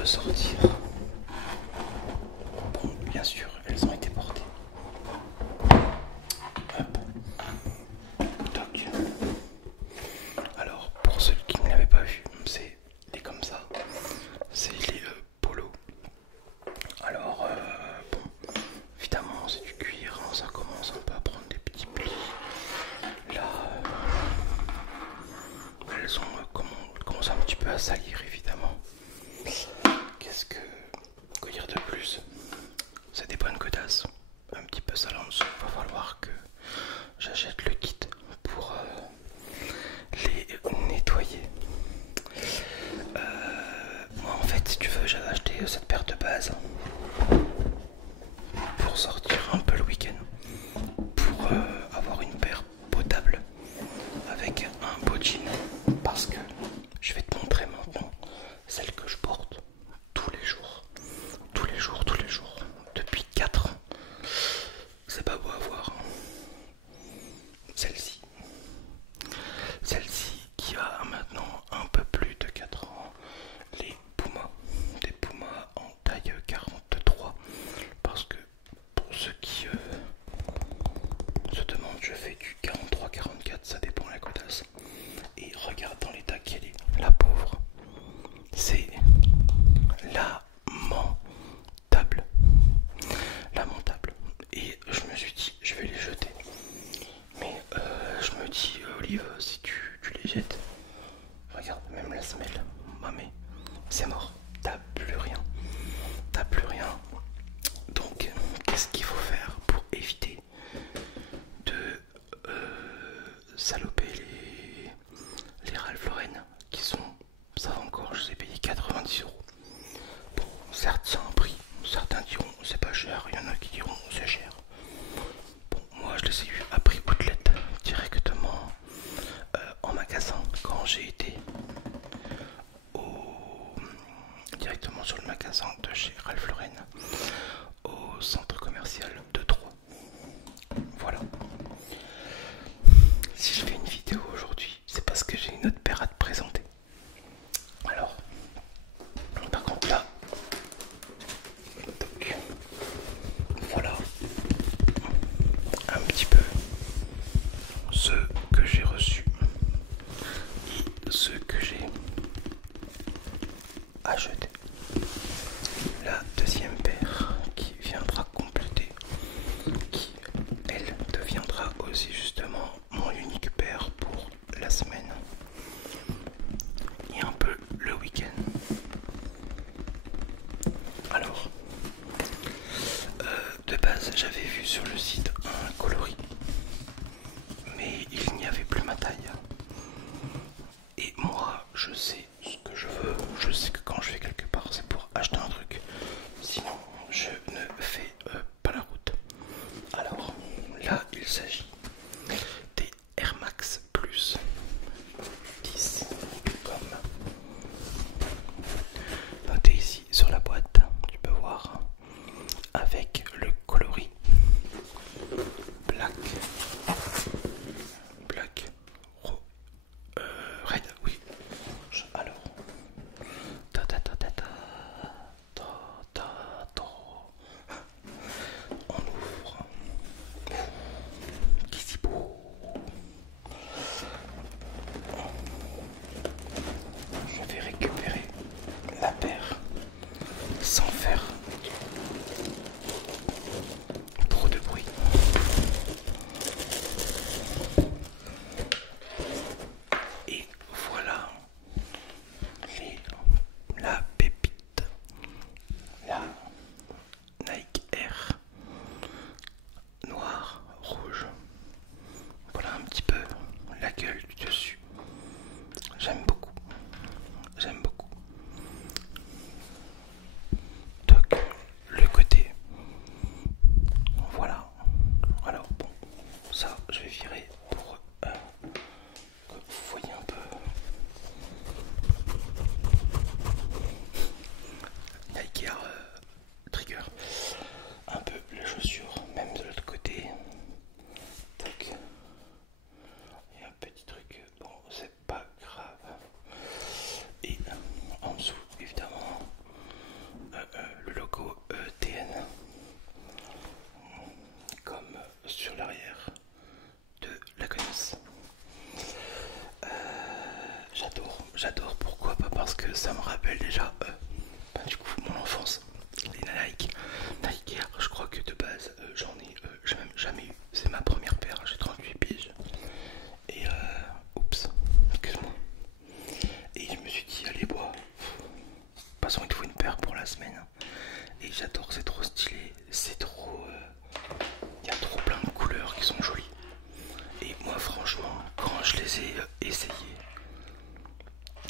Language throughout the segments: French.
ressortir. Bon, bien sûr, elles ont été portées. Hop. Toc. Alors, pour ceux qui ne l'avaient pas vu, c'est des comme ça. C'est les polos. Alors, bon, évidemment, c'est du cuir, hein, ça commence un peu à prendre des petits plis. Là, elles ont commencé un petit peu à salir, évidemment. Qu'est-ce que dire de plus? C'est des bonnes godasses, un petit peu salantes. Il va falloir que j'achète le kit pour les nettoyer. Moi, en fait, si tu veux, j'avais acheté cette paire de base pour sortir un peu le week-end, pour avoir une paire potable avec un beau jean, parce que je vais te montrer maintenant celle que je porte tous les jours, depuis 4 ans. C'est pas beau à voir. Celle-ci qui a maintenant un peu plus de 4 ans, les Puma, des Puma en taille 43, parce que pour ceux qui se demandent, je fais du 43-44, ça dépend la godasse. Et regarde dans l'état qu'elle est, la pauvre, c'est lamentable, lamentable. Et je me suis dit, je vais les jeter. Mais je me dis, Olive, si tu les jettes, regarde, même la semelle, mais c'est mort, t'as plus rien, t'as plus rien. Donc, qu'est-ce qu'il faut faire pour éviter de saloper les Ralph Lauren qui sont, ça encore, je les ai payés 90 euros. Bon, certes, c'est un prix, certains diront c'est pas cher, il y en a qui diront c'est cher. Bon, moi je les ai eu à prix outlet directement en magasin quand j'ai été directement sur le magasin de chez Ralph Lauren au centre commercial de Troyes. Voilà. Si je fais une vidéo aujourd'hui, c'est parce que j'ai une autre paire à te présenter. Alors, par contre là, donc, voilà un petit peu ceux que j'ai reçus et ceux que j'ai achetés. La deuxième paire qui viendra compléter, qui elle deviendra aussi justement mon unique paire pour la semaine et un peu le week-end. Alors, de base j'avais vu sur le site un coloris, mais il n'y avait plus ma taille. Et moi je sais ce que je veux, je sais que quand je vais quelque part c'est pour acheter un truc, sinon je ne fais pas la route. Alors là il s'agit des Air Max Plus 10, comme noté ici sur la boîte, tu peux voir, avec le coloris black, red, oui. Alors, ta ta ta ta ta ta ta ta. On ouvre. Qu'est-ce beau. Je vais récupérer la paire sans faire trop de bruit. Et voilà la pépite, la Nike Air noir, rouge. Voilà un petit peu la gueule du dessus. J'aime beaucoup, j'aime beaucoup. le logo TN comme sur l'arrière de la connaisse. J'adore, pourquoi pas, parce que ça me rappelle déjà du coup mon enfance. Les Nike Air, je crois que de base j'en ai même jamais eu, c'est ma première paire, j'ai 38 piges. Et oups, excuse-moi. Et je me suis dit allez bois, de toute façon il te faut une paire pour la semaine. Et j'adore, c'est trop stylé, c'est trop... il y a trop plein de couleurs qui sont jolies. Et moi franchement, quand je les ai essayées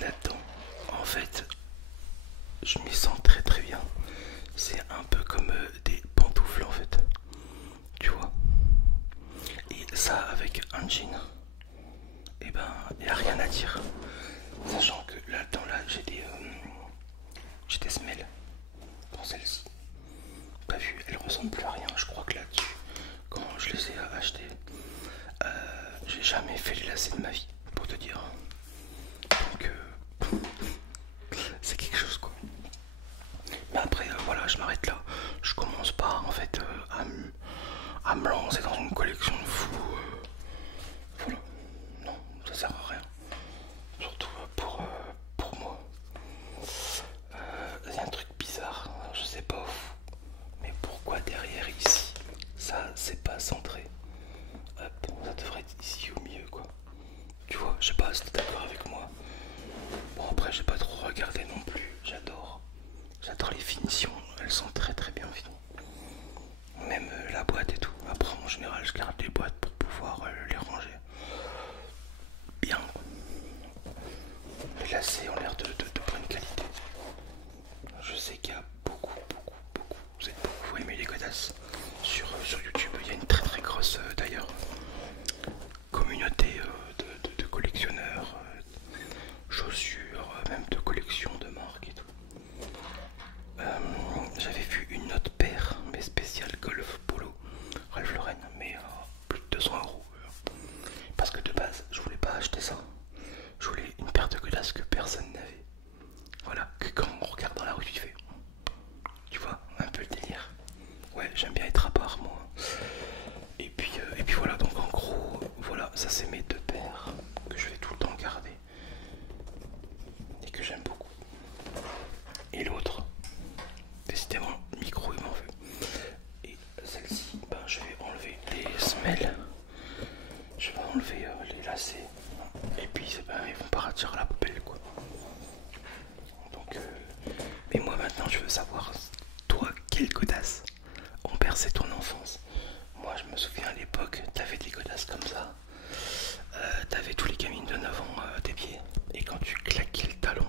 là-dedans, en fait, je m'y sens très très bien. C'est un peu comme des pantoufles en fait. Tu vois. Et ça avec un jean, et ben il n'y a rien à dire. Sachant que là-dedans là j'ai des semelles dans celle-ci. Pas vu, elles ressemblent plus à rien. Je crois que là-dessus, quand je les ai achetées, j'ai jamais fait les lacets de ma vie, pour te dire. Donc c'est quelque chose quoi. Mais après voilà, je m'arrête là. Je commence pas en fait à me lancer dans une collection de fous. Voilà, non, ça sert à rien. Surtout pour moi. Il y a un truc bizarre, je sais pas où. Mais pourquoi derrière ici, ça c'est pas centré? Hop, ça devrait être ici au milieu quoi. Tu vois, je sais pas si t'es d'accord avec moi. Bon après j'ai pas trop regardé non plus, j'adore les finitions, elles sont très très bien finies. Même la boîte et tout. Après en général je garde les boîtes pour pouvoir les ranger. Bien. Les lacets ont l'air de bonne qualité. Je sais qu'il y a beaucoup, vous êtes beaucoup aimé les godasses sur YouTube. Il y a une très très grosse d'ailleurs communauté de collectionneurs, chaussures, même de collection de marques et tout. J'avais vu une autre paire, mais spéciale golf polo Ralph Lauren, mais plus de 200 euros. Parce que de base, je voulais pas acheter ça. Je voulais une paire de godasses que personne n'avait. Voilà, que quand on regarde dans la rue, tu vois, un peu le délire. Ouais, j'aime bien être à part moi. Et puis voilà, donc en gros, voilà, ça c'est mes deux paires que je vais tout le temps garder et que j'aime beaucoup. Et l'autre, décidément, le micro il m'en veut. Et celle-ci, ben, je vais enlever les semelles, je vais enlever les lacets, et puis ben, ils vont partir à la poubelle quoi. Donc, mais moi maintenant je veux savoir, toi, quelle godasse ont bercé ton enfance? Moi je me souviens à l'époque, t'avais des godasses comme ça, t'avais tous les gamines de 9 ans à tes pieds, et quand tu claquais le talon,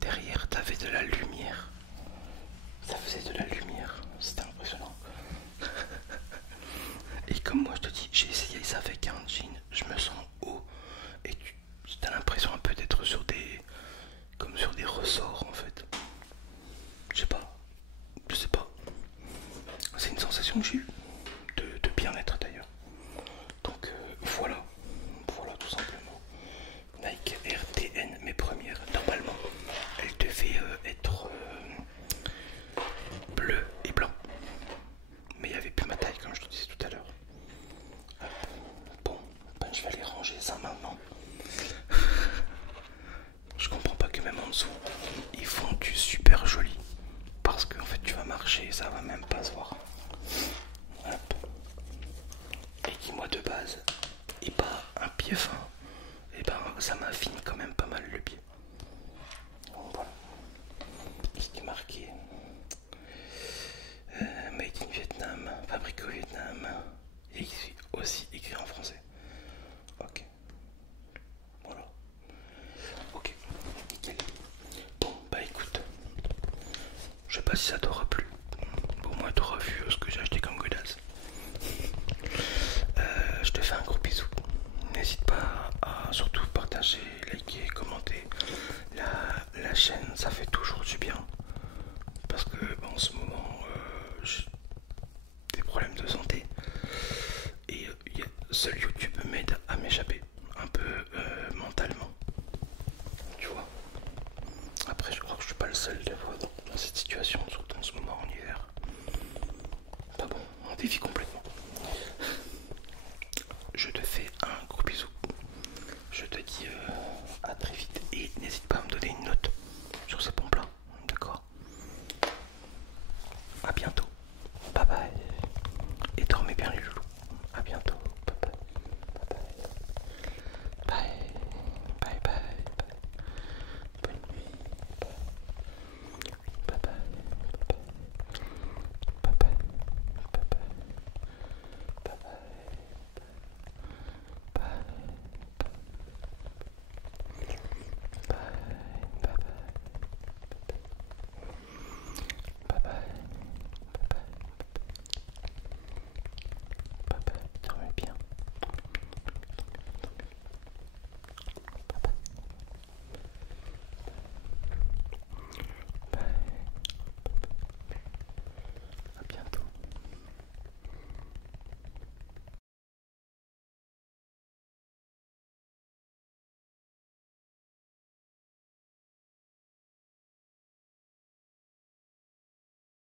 derrière t'avais de la lumière. Ça faisait de la lumière, c'était impressionnant. Et comme moi je te dis, j'ai essayé ça avec un jean, je me sens haut, et tu as l'impression un peu d'être sur des... comme sur des ressorts en fait. Je sais pas. C'est une sensation que j'ai eue de bien-être d'ailleurs. Donc voilà tout simplement. Nike RTN, mes premières. Normalement, elles devaient être bleues et blanc. Mais il n'y avait plus ma taille comme je te disais tout à l'heure. Bon, ben, je vais aller ranger ça maintenant. Je comprends pas que même en dessous, ils font du super joli. Parce qu'en fait tu vas marcher, ça va même pas se voir. Hop. Et qui moi de base est pas un pied fin, et ben ça m'affine quand même pas mal le pied. Donc voilà. Ce qui est marqué Made in Vietnam, fabriqué au Vietnam, et aussi écrit en français. Ok. Voilà. Ok. Nickel. Bon bah écoute, je sais pas si ça t'aura plu. Au moins t'auras vu ce que j'ai acheté comme godasse. Je te fais un gros bisou. N'hésite pas à surtout partager, liker, commenter la chaîne, ça fait toujours du bien. Parce que en ce moment